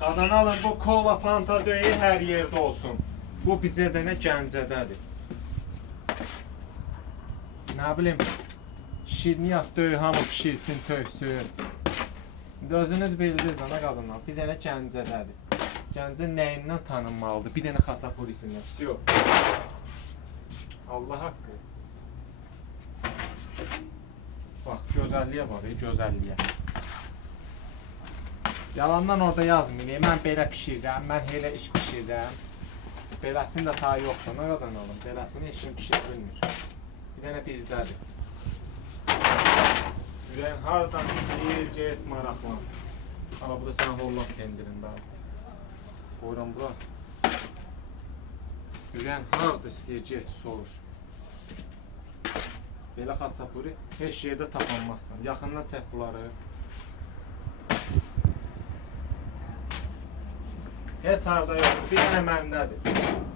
Qadan alın, bu kola, fanta döyü hər yerdə olsun. Bu bizə dənə Gəncədədir. Nə bilim, şirniyyat döyü hamı pişirsin, töksün. Özünüz bildiniz ana qadınlar, bir dənə Gəncədədir. Gəncə nəyindən tanınmalıdır? Bir dənə xaçapurisindən. Yox. Allah haqqı. Bax, gözəlliyə bax, gözəlliyə. Yalandan orada yazmayın. Mən belə pişirirəm, mən elə iş pişirirəm. Beləsinin də tayı yoxdur, nə qadan alım? Beləsini heç kim pişir bilmir. Bir dənə bizdədir. Ürəyin haradan istəyir, get maraqlan. Ama bu da sən Holland pendirində. Qoyuram bura. Ürəyin harada istəyir, get soruş. Belə xaçapuri heç yerdə tapanmazsan. Yaxından çək bunları. Heç harada yoxdur, bir dənə məndədir.